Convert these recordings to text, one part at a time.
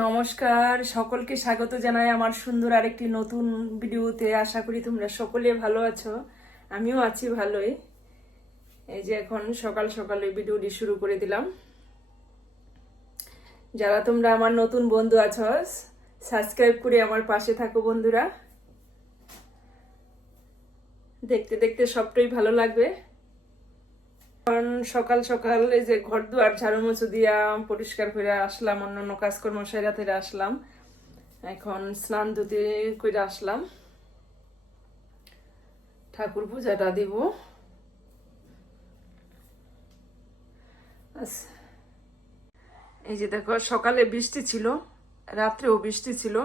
নমস্কার, সকলকে স্বাগত জানাই আমার সুন্দর আরেকটি নতুন ভিডিওতে। আশা করি তোমরা সকলে ভালো আছো, আমিও আছি ভালোই। এই যে এখন সকাল সকাল এই ভিডিওটি শুরু করে দিলাম। যারা তোমরা আমার নতুন বন্ধু আছো, সাবস্ক্রাইব করে আমার পাশে থাকো বন্ধুরা। দেখতে দেখতে সবটাই ভালো লাগবে। কারণ সকাল সকাল এই যে ঘর দুয়ার ঝাড়ু মুছু দিয়া পরিষ্কার করে আসলাম, অন্যান্য কাজকর্ম সেরা থেকে আসলাম। এখন স্নান ধুতে করে আসলাম। ঠাকুর পূজাটা দিব। এই যে দেখো, সকালে বৃষ্টি ছিল, রাত্রেও বৃষ্টি ছিল।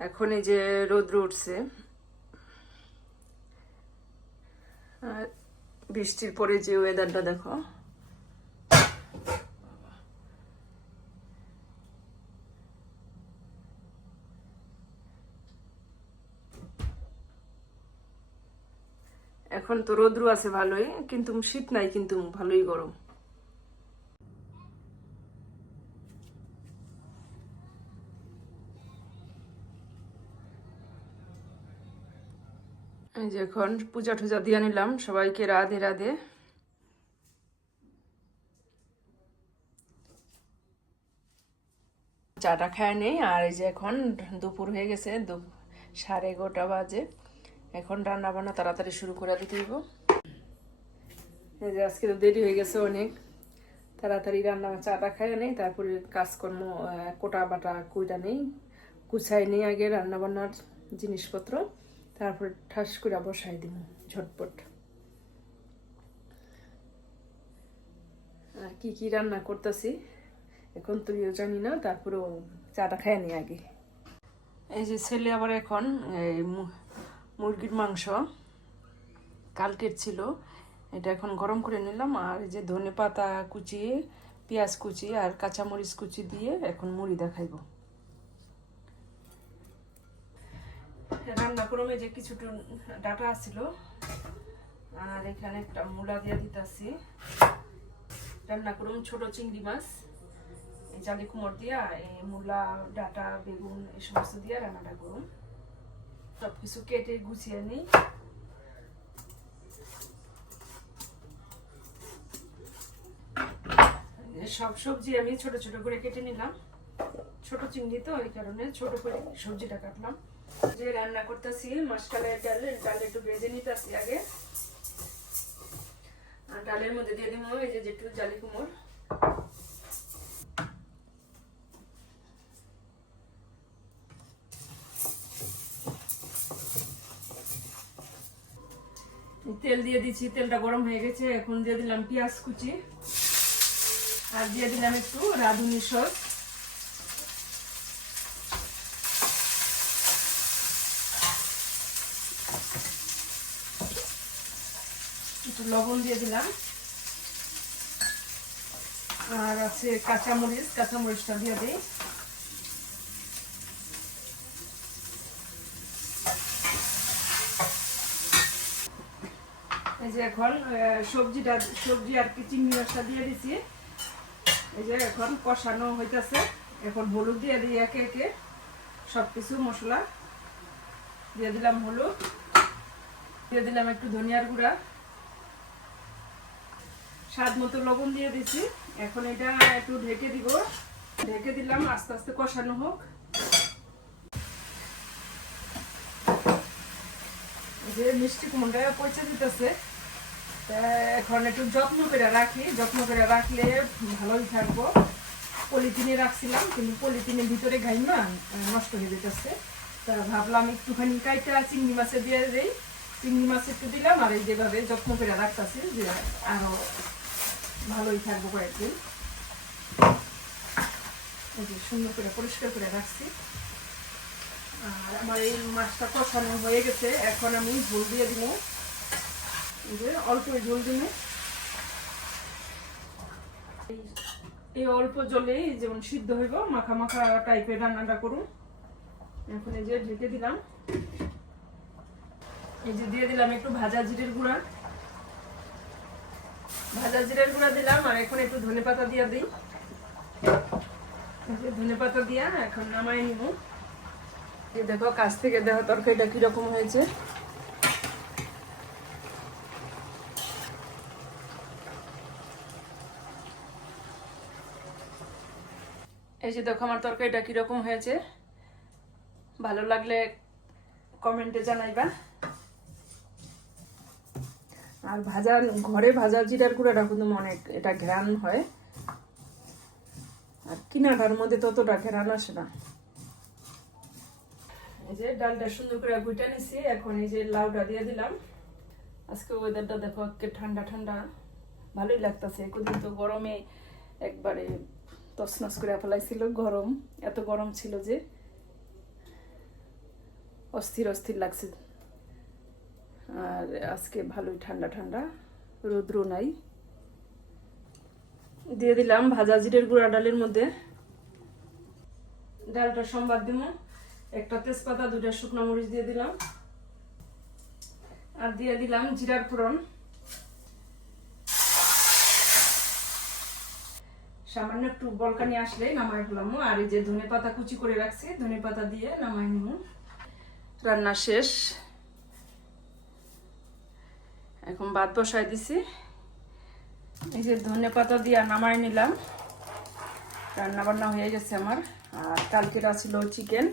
এখন এই যে রৌদ্র উঠছে আর বৃষ্টির পরে যে ওয়েদারটা দেখো। এখন তো রোদ্রু আছে ভালোই, কিন্তু শীত নাই, কিন্তু ভালোই গরম। এই যে এখন পূজা টুজা দিয়ে নিলাম। সবাইকে রাধে রাধে। চাটা খায় নেই, আর এই যে এখন দুপুর হয়ে গেছে সাড়ে এগারোটা বাজে। এখন রান্না বান্না তাড়াতাড়ি শুরু করে দিতে হইব। এই যে আজকে তো দেরি হয়ে গেছে অনেক। তাড়াতাড়ি রান্না, চাটা খায় নেই, তারপরে কাজকর্ম কোটা বাটা কুইটা নেই। গুছাই নেই আগে রান্না বান্নার জিনিসপত্র। তারপরে ঠাস করে বসাই দিব, ঝটপট। আর কি কি রান্না করতেছি, এখন তুইও জানি না, তারপরেও চাটা খাই নি আগে। এই যে ছেলে আবার এখন, এই মুরগির মাংস কালকের ছিল, এটা এখন গরম করে নিলাম, আর এই যে ধনে পাতা কুচি, পেঁয়াজ কুচি আর কাঁচামরিচ কুচি দিয়ে এখন মুড়ি দেখাইব। রান্না করমে যে কিছুটা ডাটা আছিল আর এখানে একটা মূলা দিয়ে দিতেছি। রান্না করুন ছোট চিংড়ি মাছ, এই জালি কুমড় দিয়া, এই মূলা, ডাটা, বেগুন, এই সমস্ত দিয়ে রান্নাটা করুন সব কিছু কেটে গুছিয়ে নিই। সব সবজি আমি ছোট ছোট করে কেটে নিলাম। ছোট চিংড়ি তো, এই কারণে ছোট করে সবজিটা কাটলাম। যে রান্না করতেছি মাসকালের ডাল ডাল একটু ভেজে নিতেছি আগে। আর ডালের মধ্যে দিয়ে দিব, এই যে যেটু জালি কুমড় তেল দিয়ে দিচ্ছি তেলটা গরম হয়ে গেছে, এখন দিয়ে দিলাম পেঁয়াজ কুচি। আর দিয়ে দিলাম একটু রাঁধুনি সস। একটু লবণ দিয়ে দিলাম। আর আছে কাঁচামরিচ, কাঁচামরিচটা দিয়ে দিই। এই যে এখন সবজিটা, সবজি আর কি চিংড়ি মাছটা দিয়ে দিছি। এই যে এখন কষানো হইতাছে। এখন হলুদ দিয়ে দিই একে একে। সব কিছু মশলা। দিয়ে দিলাম হলুদ। দিয়ে দিলাম একটু ধনিয়ার গুঁড়া। স্বাদ মতো লবণ দিয়ে দিছি। এখন এটা একটু ঢেকে দিব। ঢেকে দিলাম, আস্তে আস্তে কষানো হোক। যে মিষ্টি কুমড়া পয়সা দিতেছে এখন একটু যত্ন করে রাখি। যত্ন করে রাখলে ভালোই থাকব। পলিথিনে রাখছিলাম, কিন্তু পলিথিনের ভিতরে ঘাই না, নষ্ট হয়ে যেতেছে। তা ভাবলাম একটুখানি কাইটা চিংড়ি মাছে দিয়ে দিই। চিংড়ি মাছ একটু দিলাম, আর এই যেভাবে যত্ন করে রাখতেছি যে আরও ভালোই থাকব কয়েকদিন। এই যে সুন্দর করে, পরিষ্কার করে রাখছি। আর আমার এই মাছটা কষানো হয়ে গেছে। এখন আমি ঝোল দিয়ে দিব। যে অল্প ঝোল এই- এই অল্প জলে যেমন সিদ্ধ হইব, মাখা মাখা টাইপের রান্নাটা করুন। এখন এই যে ঢেকে দিলাম। এই যে দিয়ে দিলাম একটু ভাজা জিরের গুঁড়া। ভাজা জিরের গুঁড়া দিলাম, আর এখন একটু ধনে পাতা দিয়ে দিই। ধনে পাতা দিয়া এখন নামাই নিব। দেখো, কাছ থেকে দেখো তরকারিটা কীরকম হয়েছে। এই যে দেখো, আমার তরকারিটা কীরকম হয়েছে। ভালো লাগলে কমেন্টে জানাইবা। আর ভাজা, ঘরে ভাজা জিরার গুঁড়াটা কিন্তু অনেক, এটা ঘ্রাণ হয়। আর কিনাটার মধ্যে ততটা ঘেরান আসে না। এই যে ডালটা সুন্দর করে গুইটা নিছি, এখন এই যে লাউটা দিয়ে দিলাম। আজকে ওয়েদারটা দেখো ঠান্ডা ঠান্ডা, ভালোই লাগতেছে। কদিন তো গরমে একবারে তছনছ করে ফেলাইছিল গরম, এত গরম ছিল যে অস্থির অস্থির লাগছে। আর আজকে ভালোই ঠান্ডা ঠান্ডা। রৌদ্র নাই। দিয়ে দিলাম ভাজা জিরের গুঁড়া ডালের মধ্যে। ডালটা সম্বাদ দিব একটা তেজপাতা দুটা শুকনো মরিচ দিয়ে দিলাম। আর দিয়ে দিলাম জিরার ফোড়ন। সামান্য একটু বলকানি আসলে নামাই ফেলাম। আর এই যে ধনে পাতা কুচি করে রাখছি ধনে পাতা দিয়ে নামাই নিব রান্না শেষ। এখন ভাত বসাই দিছি। এই যে ধনে পাতা দিয়ে নামাই নিলাম। রান্না বান্না হয়ে গেছে আমার। আর কালকের ছিল চিকেন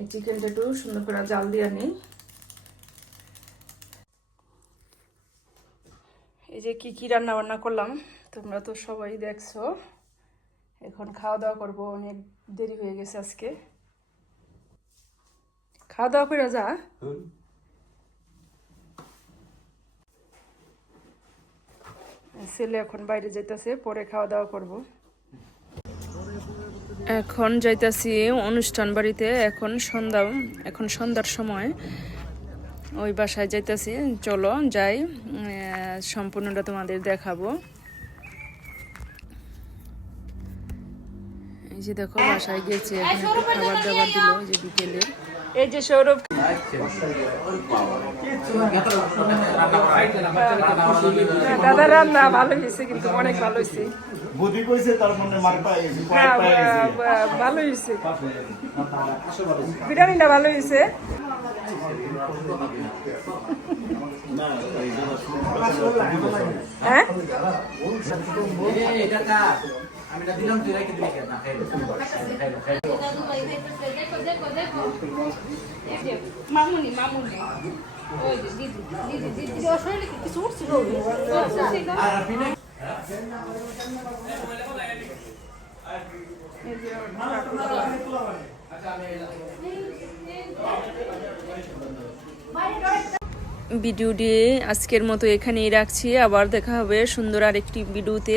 এই চিকেনটা একটু সুন্দর করে জাল দিয়ে নিই। এই যে কি কি রান্না বান্না করলাম, তোমরা তো সবাই দেখছ। এখন খাওয়া দাওয়া করব, অনেক দেরি হয়ে গেছে আজকে। খাওয়া দাওয়া করে যা। ছেলে এখন বাইরে যাইতেছে, পরে খাওয়া দাওয়া করব। এখন যাইতাছি অনুষ্ঠান বাড়িতে, এখন সন্ধ্যা, এখন সন্ধ্যার সময়। ওই বাসায় যাইতাছি, চলো যাই সম্পূর্ণটা তোমাদের দেখাবো। এই যে দেখো, বাসায় গেছে, এখন খাবার দাবার দিল যে বিকেলে। এই যে সৌরভ দাদা রান্না ভালো হয়েছে কিন্তু অনেক ভালো হয়েছে মনে হ্যাঁ ভালো হয়েছে বিরিয়ানিটা ভালো হয়েছে হ্যাঁ আমি এটা দিলাম তুই রেখে দিবি না খাইলো খাইলো খাইলো মামুনি মামুনি। ওই দিদি দিদি দিদি ওর শরীরে কি কিছু উঠছিল আর আপনি না ভিডিওটি আজকের মতো এখানেই রাখছি। আবার দেখা হবে সুন্দর আরেকটি ভিডিওতে।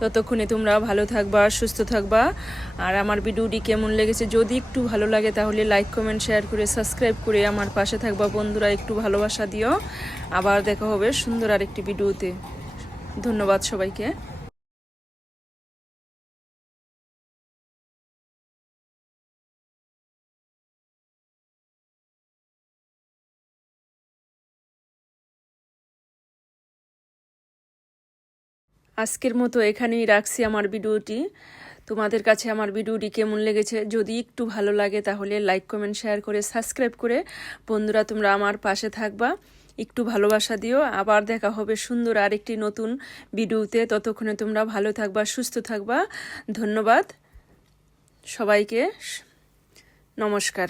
ততক্ষণে তোমরা ভালো থাকবা, সুস্থ থাকবা। আর আমার ভিডিওটি কেমন লেগেছে যদি একটু ভালো লাগে তাহলে লাইক, কমেন্ট, শেয়ার করে সাবস্ক্রাইব করে আমার পাশে থাকবা। বন্ধুরা, একটু ভালোবাসা দিও। আবার দেখা হবে সুন্দর আরেকটি ভিডিওতে। ধন্যবাদ সবাইকে। আজকের মতো এখানেই রাখছি আমার ভিডিওটি। তোমাদের কাছে আমার ভিডিওটি কেমন লেগেছে, যদি একটু ভালো লাগে তাহলে লাইক, কমেন্ট, শেয়ার করে সাবস্ক্রাইব করে বন্ধুরা তোমরা আমার পাশে থাকবা। একটু ভালোবাসা দিও। আবার দেখা হবে সুন্দর আরেকটি নতুন ভিডিওতে। ততক্ষণে তোমরা ভালো থাকবা, সুস্থ থাকবা। ধন্যবাদ। সবাইকে নমস্কার।